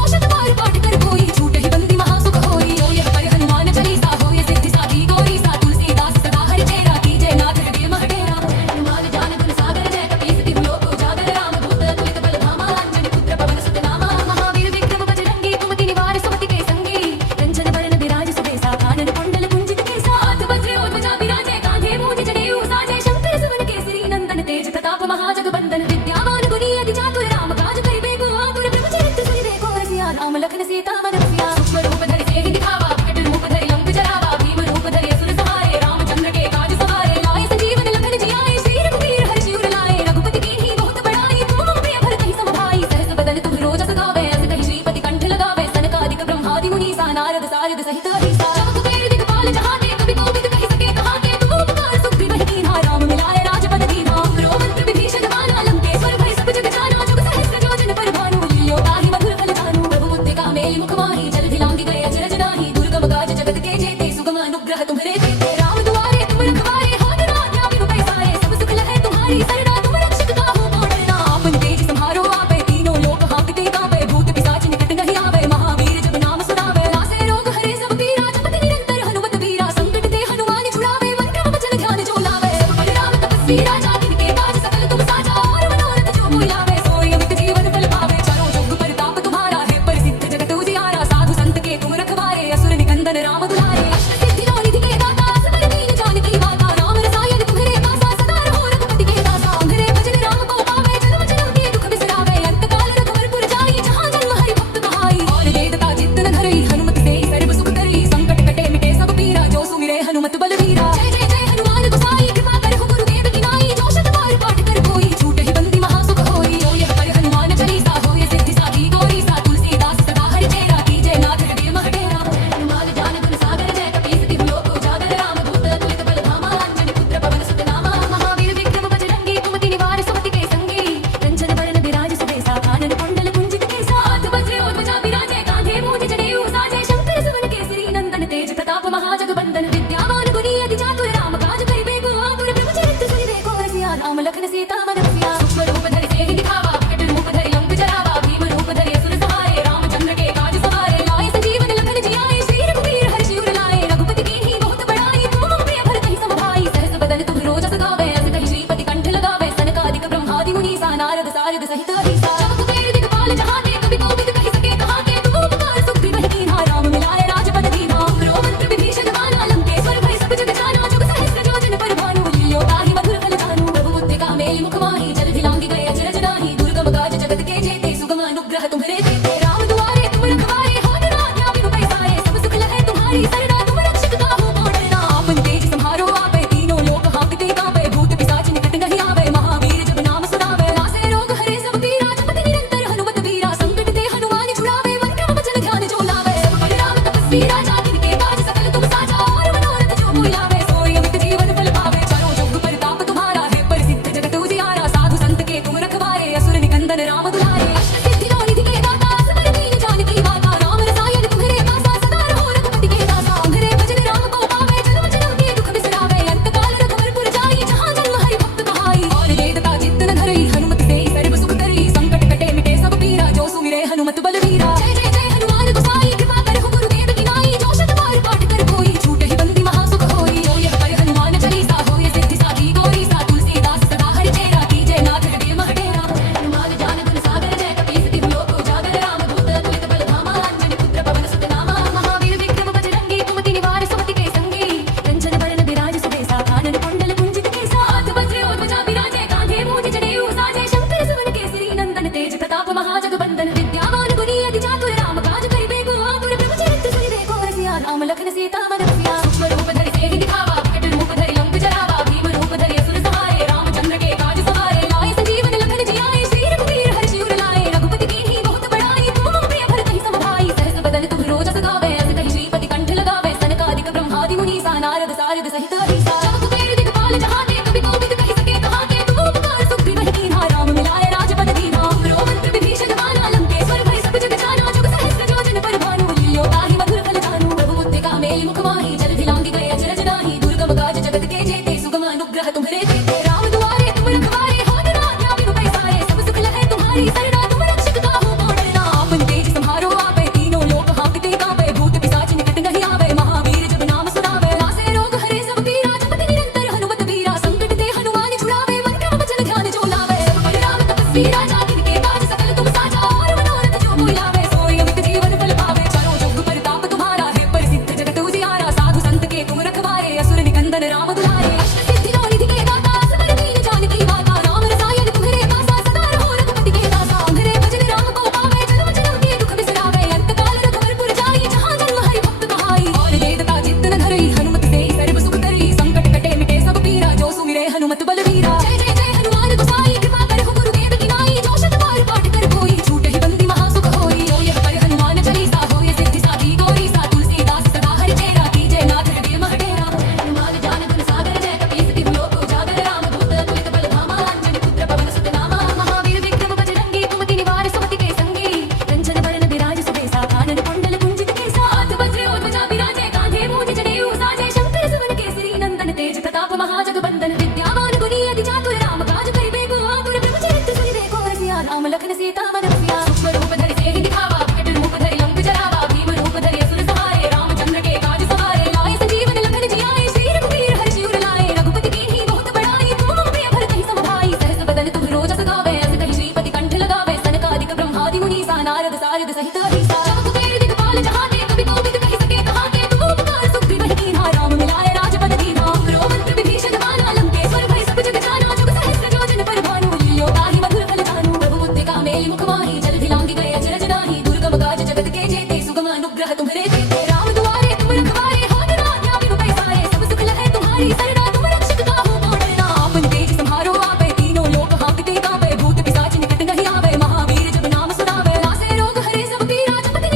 बलवीरा। जय जय जय हनुमान गोसाई कृपा करहु गुरुदेव की नाई। जो शत बार पाठ कर कोई छूटे ही बंदी महासुख होई। जो यह पढ़े हनुमान चालीसा होय सिद्धि साधी गौरी सा। तुलसीदास सदा हरि चेरा कीजय नाथ हृदय मह डेरा। हनुमान ज्ञान गुण सागर जय कपीस तिहु लोक उजागर। राम दूत अतुलित बल धामा अंजनी पुत्र पवन सुत नामा। महावीर विक्रम बजरंगी कुमति निवार सुमति के संगी। कंचन बरन विराज सुबेसा कानन कुंडल कुंजित केसा। हाथ वज्र और ध्वजा विराजे कांधे मूज जनेऊ साजे। शंकर सुवन केसरी नंदन तेज प्रताप महाजगबंदन। विद्यावान गुणी अति चातुर राम काज करिबे को आतुर। प्रभु चरित्र सुनिबे को रसिया राम लखन सीता मन बसिया। सूक्ष्म रूप धरि सिंह दिखावा विकट रूप धरि लंक जरावा। भीम रूप धरि असुर सहारे रामचंद्र के काज सवारे। लाए संजीवन लखन जियाए श्री रघुवीर हर्ष उर लाए। रघुपति कीन्ही बहुत बड़ाई तुम मम प्रिय भरत सम भाई। सहस बदन तुम रोजस गावे अस कहि श्रीपति कंठ लगावे। सनकादिक ब्रह्मादि मुनीसा नारद सारद सहित अहिसा। जब कुबेर दिखपाल जहाते कवि कोविद कहि सके कहाते। तुम उपकार सुख बिन कीन्हा राम मिलाए राजपद दीन्हा। हमरो मंत्र विभीषण माना लंकेश्वर भय सब जग जाना। जुग सहस्र जोजन पर भानु लील्यो ताहि मधुर फल जानु। प्रभु मुद्रिका मेलि मुख माहि जलधि लांघि गए अचरज नाहि। दुर्गम काज जगत के जेते सुगम अनुग्रह तुम्हरे तेते। राम दुआरे तुम रखवारे होत न आज्ञा बिनु पैसारे। सब सुख लहै तुम्हारी सरना तुम रक्षक काहू को डरना। आपन तेज सम्हारो आपे तीनों लोक हांकते कांपे। भूत पिशाच निकट नहीं आवे महावीर जब नाम सुनावे। नासे रोग हरे सब पीरा जपति निरंतर हनुमत वीरा। संकट ते हनुमान छुड़ावे मन क्रम वचन ध्यान जो लावे। सब पर राम तपस्वी राजा जिनके काज सकल तुम साजा। और मनोरथ जो कोई लावे सोई अमित जीवन फल पावे। चारों जुग परताप तुम्हारा है प्रसिद्ध जगत उजियारा। साधु संत के तुम रखवारे असुर निकंदन राम दुलारे। अष्ट सिद्धि नौ निधि के दाता सकल दीन जानकी माता। राम रसायन तुम्हारे पासा सदा रहो रघुपति के दासा। तुम्हारे भजन राम को पावे जन्म जन्म के दुख बिसरावे। अंत काल रघुवर जाई जहाँ जन्म हरि भक्त कहाई। और देवता चित्त न धरई हनुमत से सर्व सुख करई। संकट कटे मिटे सब पीरा जो सुमिरे हनुमत बलवीरा। जय जय जय हनुमान गोसाई कृपा करहु गुरुदेव की नाई। जो शत बार पाठ कर कोई छूटे ही बंदी महासुख होई। जो यह पढ़े हनुमान चालीसा होय सिद्धि साधी गौरी सा। तुलसीदास सदा हरि चेरा कीजय नाथ हृदय मह डेरा। हनुमान ज्ञान गुण सागर जय कपीस तिहु लोक उजागर। राम दूत अतुलित बल धामा अंजनी पुत्र पवन सुत नामा। महावीर विक्रम बजरंगी कुमति निवार सुमति के संगी। कंचन बरन विराज सुबेसा कानन कुंडल कुंजित केसा। हाथ वज्र और ध्वजा विराजे कांधे मूज जनेऊ साजे। शंकर सुवन केसरी नंदन तेज प्रताप महाजगबंदन। विद्यावान गुणी अति चातुर राम काज करिबे को आतुर। प्रभु चरित्र सुनिबे को रसिया राम लखन सीता मन बसिया। सूक्ष्म रूप धरि सिंह दिखावा विकट रूप धरि लंक जरावा। भीम रूप धरि असुर सहारे रामचंद्र के काज सवारे। लाए संजीवन लखन जियाए श्री रघुवीर हर्ष उर लाए। रघुपति कीन्ही बहुत बड़ाई तुम मम प्रिय भरत सम भाई। सहस बदन तुम रोजस गावे अस कहि श्रीपति कंठ लगावे। सनकादिक ब्रह्मादि मुनीसा नारद सारद सहित अहिसा। जब कुबेर दिखपाल जहाते कवि कोविद कहि सके कहाते। तुम उपकार सुख बिन कीन्हा राम मिलाए राजपद दीन्हा। हमरो मंत्र विभीषण माना लंकेश्वर भय सब जग जाना। जुग सहस्र जोजन पर भानु लील्यो ताहि मधुर फल जानु। प्रभु मुद्रिका मेलि मुख माहि जलधि लांघि गए अचरज नाहि। दुर्गम काज जगत के जेते सुगम अनुग्रह तुम्हरे तेते। राम दुआरे तुम रखवारे होत न आज्ञा बिनु पैसारे। सब सुख लहै तुम्हारी सरना तुम रक्षक काहू को डरना। आपन तेज सम्हारो आपे तीनों लोक हांकते कांपे। भूत पिशाच निकट नहीं आवे महावीर जब नाम सुनावे। नासे रोग हरे सब पीरा जपति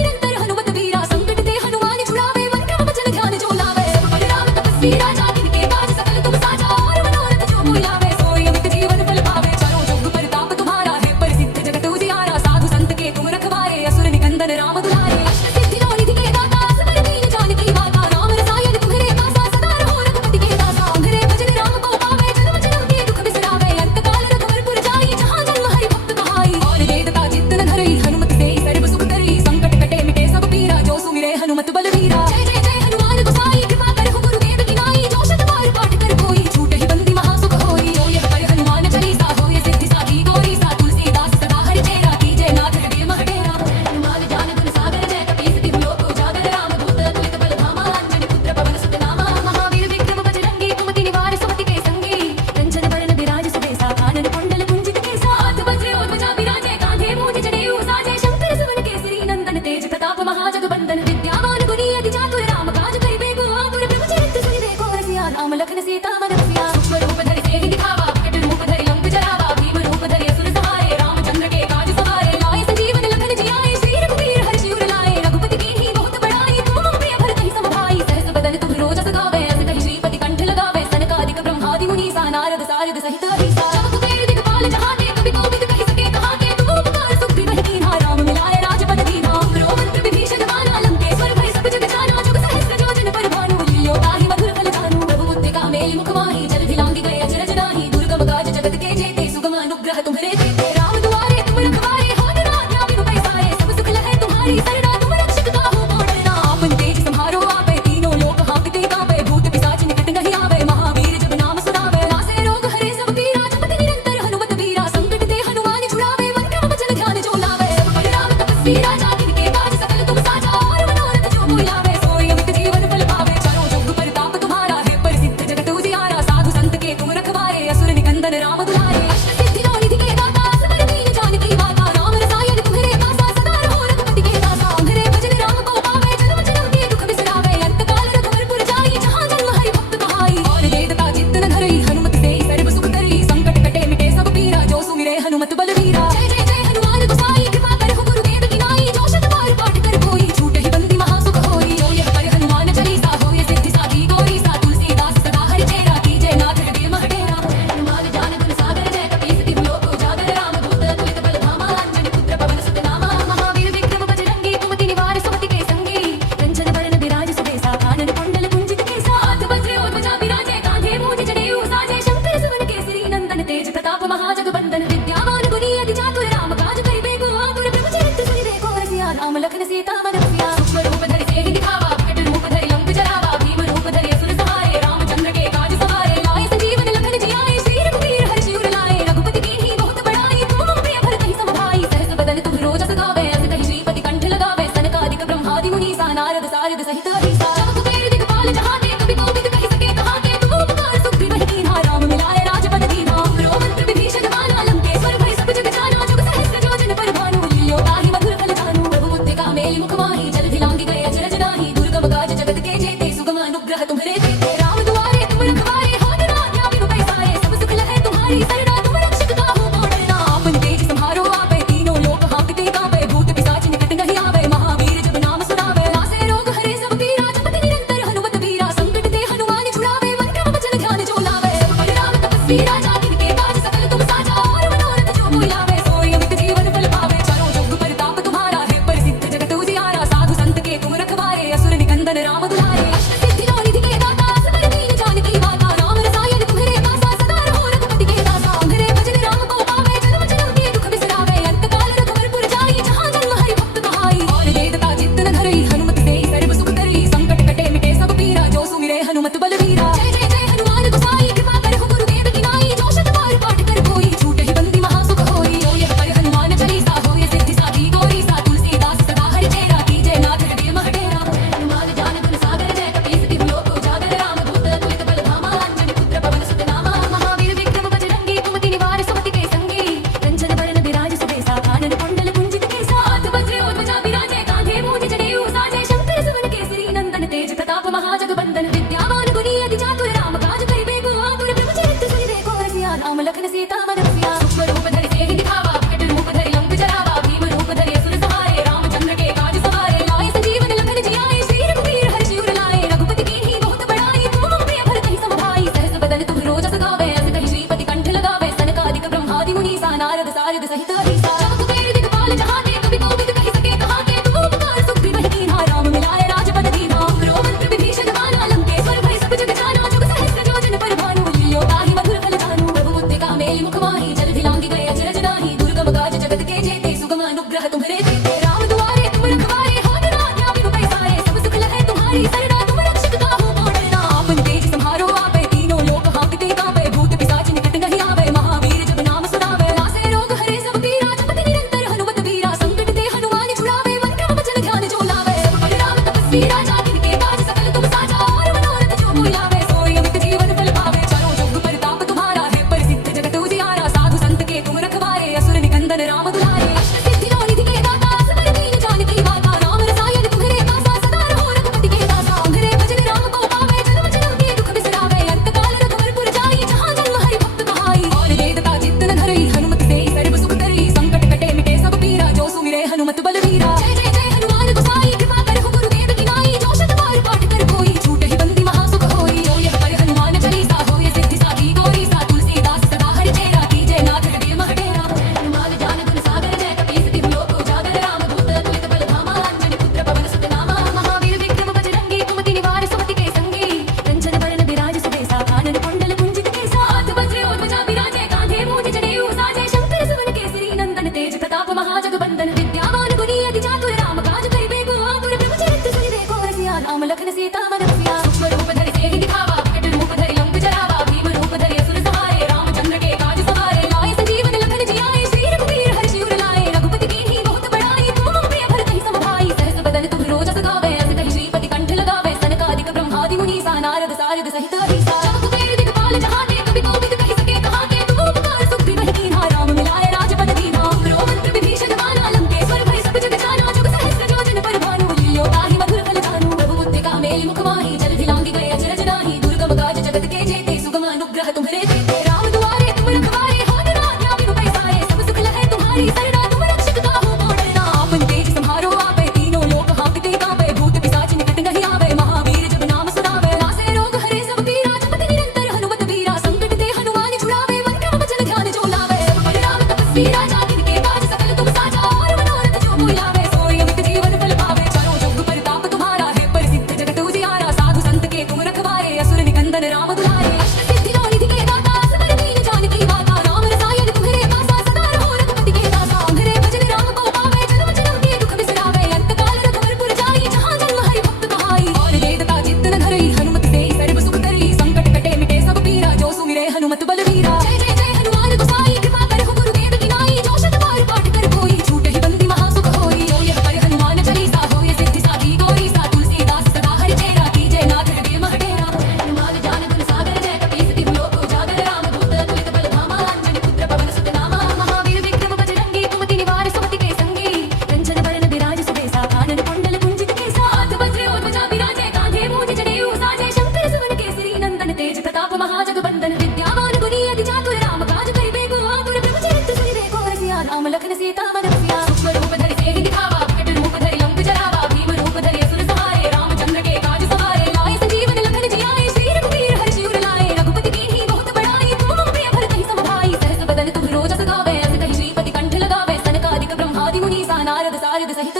तुम्हारी सरदा तुम रक्षक काहू को डरना आपन तेज संहारो आपे तीनों लोक हांकते कांपे भूत पिशाच निकट नहीं आवे महावीर जब नाम सुनावे नासे रोग हरे सब पीरा जपति निरंतर हनुमत वीरा संकट ते हनुमान छुड़ावे मंत्र वचन ध्यान जो लावे सब बल राम तपस्वी राजा तिनके काज सकल तुम साजा और मनोरथ जो कोई लावे सोई अमित जीवन फल पावे चारों जुग परताप तुम्हारा है प्रसिद्ध जगत उजियारा साधु संत के तुम रखवारे असुर निकंदन राम दुलारे अष्ट सिद्धि नौ निधि के दाता असवर दीन जानकी माता राम रसायन तुम्हारे दासा सदा रहो रघुपति के दासा तुम्हारे भजन राम को पावे जन्म जन्म के दुख बिसरावे अंत काल रघुवर जाई जहाँ जन्म हरि भक्त कहाई और वेदता चित्त न धरई हनुमत से सर्व सुख करई संकट कटे मिटे सब पीरा जो सुमिरे हनुमत बलवीरा जय जय जय हनुमान गोसाई कृपा करहु गुरुदेव की नाई जो शत बार पाठ कर कोई छूटे ही बंदी महासुख होई जो यह पर हनुमान चालीसा होय सिद्धि साधी गौरी सा तुलसीदास सदा हरि चेरा कीजय नाथ हृदय मह डेरा हनुमान ज्ञान गुण सागर जय कपीस तिहु लोक उजागर राम दूत अतुलित बल धामा अंजनी पुत्र पवन सुत नामा महावीर विक्रम बजरंगी कुमति निवार सुमति के संगी कंचन बरन विराज सुबेसा कानन कुंडल कुंजित केसा हाथ वज्र और ध्वजा विराजे कांधे मूज जनेऊ साजे शंकर सुवन केसरी नंदन तेज प्रताप महाजगवंदन विद्यावान गुणी अति चातुर राम काज करिबे को आतुर प्रभु चरित्र सुनिबे को रसिया राम लखन सीता मन बसिया सूक्ष्म रूप धरि सिंह दिखावा प्रकट रूप धरि लंक जरावा भीम रूप धरि असुर सहारे रामचंद्र के काज सवारे लाए संजीवन लखन जियाए श्री रघुवीर हर्ष उर लाए रघुपति कीन्ही बहुत बड़ाई तुम प्रिय भरत ही सम भाई सहस बदन तुम रोजस गावे अस कहि श्रीपति कंठ लगावे सनकादिक ब्रह्मादि मुनीसा नारद सारद सहित अहिसा जब कुबेर दिखपाल जहाते कवि कोविद कहि सके कहाते तुम उपकार सुख बिन कीन्हा राम मिलाए राजपद दीन्हा रो मंत्र विभीषण माना लंकेश्वर भय सब जग जाना जुग सहस्र जोजन पर भानु लील्यो ताहि मधुर फल जानु प्रभु मुद्रिका मेलि मुख माहि जल दिलांगी गए अचरज नाही दुर्गम काज जगत के जेते सुगम अनुग्रह तुम्हारे देते राम दुआरे तुम रखवारे हाथ आज्ञा बिनु पैसारे सब सुख लहे तुम्हारी सरदा तुम रक्षक काहू को डरना आपन तेज संहारो आपे तीनों लोक हांकते कांपे भूत पिशाच निकट नहीं आवे महावीर जब नाम सुनावे नासे रोग हरे सब पीरा जपति निरंतर हनुमत वीरा संकट ते हनुमान छुड़ावे मंत्र वचन ध्यान जो लावे सब बल राम तपस्वी राजा तिनके काज सकल तुम साजा और मनोरथ जो कोई लावे सोई अमित जीवन फल पावे चारों जुग परताप तुम्हारा है प्रसिद्ध जगत उजियारा साधु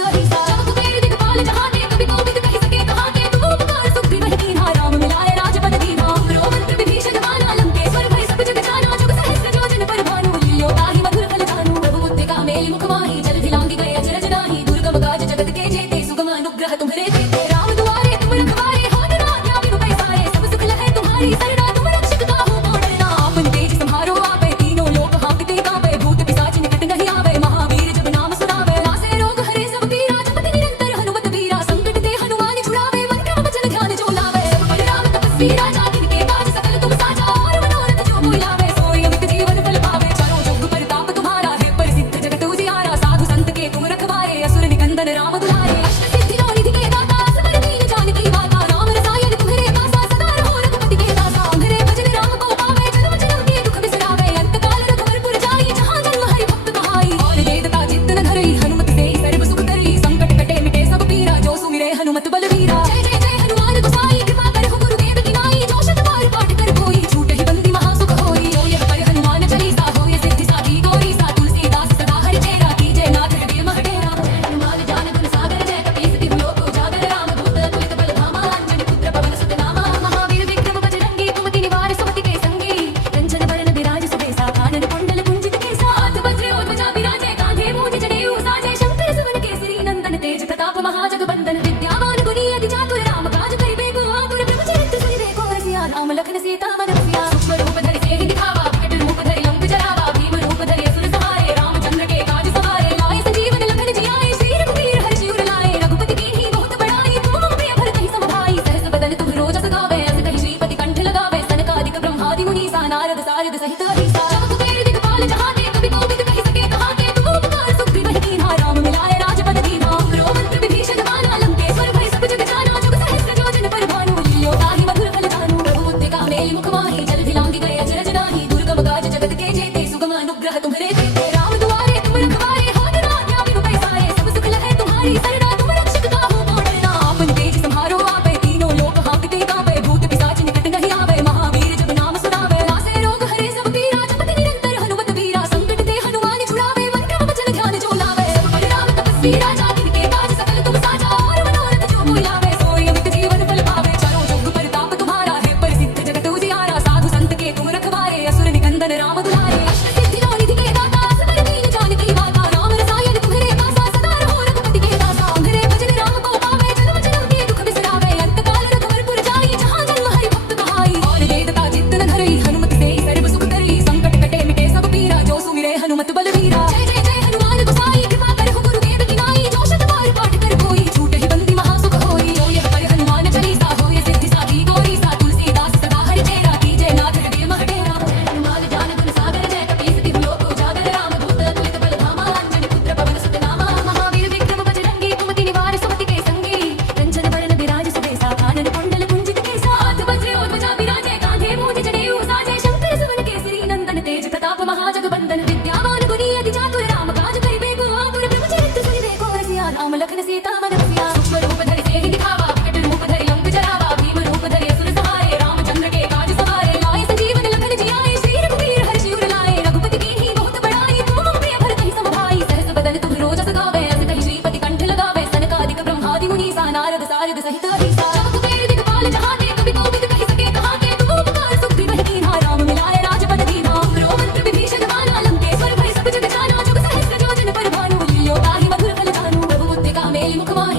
सहित अहिंसा जब कुबेर दिखपाल जहाँ ने कभी कोविद कही सके कहाँ के तू उपकार सुख भी वही कीन्हा राम मिलाए राजपद दीन्हा रो मंत्र विभीषण माना लंकेश्वर भय सब जग जाना जुग सहस्र जोजन पर भानु लील्यो ताहि मधुर फल दानु प्रभु मुद्रिका मेलि मुख माहि जल धिलांगी गए अचरज नाही दुर्गम काज जगत के जेते सुगम अनुग्रह तुम्हरे देते राम दुआरे तुम रखवारे हाथ ना आज्ञा बिनु पैसारे सब सुख लहै तुम्हारी सरना तुम रक्षक काहू को डरना आपन तेज सम्हारो आपे तीनों लोक हांकते कांपे भूत पिशाच निकट नहीं आवे महावीर जब नाम सुनावे नासे रोग हरे सब पीरा जपति निरंतर हनुमत वीरा संकट ते हनुमान छुड़ावे मन क्रम वचन ध्यान जो लावे सब पर राम तपस्वी राजा जिनके काज सकल तुम साजा और मनोरथ जो कोई लावे सोई अमित जीवन फल पावे चारों जुग परताप तुम्हारा है प्रसिद्ध जगत उजियारा साधु संत के तुम रखवारे असुर निकंदन राम दुलारे अष्ट सिद्धि नौ निधि के दाता असबर दीन जानकी माता राम रसायन तुम्हारे दासा सदा रहो रघुपति के दासा तुम्हारे भजन राम को पावे जन्म जन्म के दुख बिसरावे अंत काल रघुवर जाई जहाँ जन्म हरि भक्त कहाई और देवता चित्त न धरई हनुमत से सर्व सुख करई संकट कटे मिटे सब पीरा जो सुमिरे हनुमत बलवीरा जय जय जय हनुमान गोसाई कृपा करहु गुरुदेव की नाई जो शत बार पाठ कर कोई छूटे ही बंदी महासुख होई जो यह पर हनुमान चालीसा होय सिद्धि साधी गौरी सा तुलसीदास सदा हरि चेरा कीजय नाथ हृदय मह डेरा हनुमान ज्ञान गुण सागर जय कपीस तिहु लोक उजागर राम दूत अतुलित बल धामा अंजनी पुत्र पवन सुत नामा महावीर विक्रम बजरंगी कुमति निवार सुमति के संगी कंचन बरन विराज सुबेसा कानन कुंडल कुंजित केसा हाथ वज्र और ध्वजा विराजय कांधे मूंज जनेऊ साजय शंकर सुवन केसरी नंदन तेज प्रताप महाजगबंदन विद्यावान गुणी अति चातुर राम काज करिबे को आतुर प्रभु चरित्र सुनिबे को रसिया राम लखन सीता मन बसिया सूक्ष्म रूप धरि सिंह दिखावा विकट रूप धरि लंक जरावा भीम रूप धरि असुर सहारे रामचंद्र के काज सवारे लाए संजीवन लखन जियाए श्री रघुवीर हर्ष उर लाए रघुपति कीन्ही बहुत बड़ाई तुम मम प्रिय भरत ही समभाई सहस बदन तुम रोजस गावे अस कहि श्रीपति कंठ लगावे सनकादिक ब्रह्मादि मुनीसा नारद सारद सहित अहिंसा जब कुबेर दिखपाल जहाँ ने कभी कोविद कही सके कहाँ के तू उपकार सुख भी वही कीन्हा राम मिलाए राजपद दीन्हा रो मंत्र विभीषण माना लंकेश्वर भय सब जग जाना जुग सहस्र जोजन पर भानु लील्यो ताहि मधुर फल दानु प्रभु मुद्रिका मेलि मुख माहि जल धिलांगी गए अचरज नाही दुर्गम काज जगत के जेते सुगम अनुग्रह तुम्हरे देते राम दुआरे तुम रखवारे हाथ ना आज्ञा बिनु पैसारे सब सुख लहै तुम्हारी सरना तुम रक्षक काहू को डरना आपन तेज सम्हारो आपे तीनों लोक हांकते कांपे भूत पिशाच निकट नहीं आवे महावीर जब नाम सुनावे नासे रोग हरे सब पीरा जपति निरंतर हनुमत वीरा संकट ते हनुमान छुड़ावे मन क्रम वचन ध्यान जो लावे सब पर राम तपस्वी राजा जिनके काज सकल तुम साजा और मनोरथ जो कोई लावे सोई अमित जीवन फल पावे चारों जुग परताप तुम्हारा है प्रसिद्ध जगत उजियारा साधु संत के तुम रखवारे असुर निकंदन राम दुलारे अष्ट सिद्धि नौ निधि के दाता असबर दीन जानकी माता राम रसायन तुम्हारे दासा सदा रहो रघुपति के दासा तुम्हारे भजन राम को पावे जन्म जन्म के दुख बिसरावे अंत काल रघुवर जाई जहाँ जन्म हरि भक्त कहाई और देवता चित्त न धरई हनुमत से सर्व सुख करई संकट कटे मिटे सब पीरा जो सुमिरे हनुमत बलवीरा जय जय जय हनुमान गोसाई कृपा करहु गुरुदेव की नाई जो शत बार पाठ कर कोई छूटे ही बंदी महासुख होई जो यह पर हनुमान चालीसा होय सिद्धि साधी गौरी सा तुलसीदास सदा हरि चेरा कीजय नाथ हृदय मह डेरा हनुमान ज्ञान गुण सागर जय कपीस तिहु लोक उजागर राम दूत अतुलित बल धामा अंजनी पुत्र पवन सुत नामा महावीर विक्रम बजरंगी कुमति निवार सुमति के संगी कंचन बरन विराज सुबेसा कानन कुंडल कुंजित केसा हाथ वज्र और ध्वजा विराजय कांधे मूंज जनेऊ साजय शंकर सुवन केसरी नंदन तेज प्रताप महाजगबंदन विद्यावान गुणी अति चातुर राम काज करिबे को आतुर प्रभु चरित्र सुनिबे को रसिया राम लखन सीता मन बसिया सूक्ष्म रूप धरि सिंह दिखावा विकट रूप धरि लंक जरावा भीम रूप धरि असुर सहारे रामचंद्र के काज सवारे लाए संजीवन लखन जियाए श्री रघुवीर हर्ष उर लाए रघुपति कीन्ही बहुत बड़ाई तुम मम प्रिय भरत ही समभाई सहस बदन तुम रोजस गावे अस कहि श्रीपति कंठ लगावे सनकादिक ब्रह्मादि मुनीसा नारद सारद सहित अहिंसा जब कुबेर दिखपाल जहाँ ने कभी कोविद कही सके कहाँ के तू उपकार सुख भी वही कीन्हा राम मिलाए राजपद दीन्हा रो मंत्र विभीषण माना लंकेश्वर भय सब जग जाना जुग सहस्र जोजन पर भानु लील्यो ताहि मधुर फल दानु प्रभु मुद्रिका मेलि मुख माहि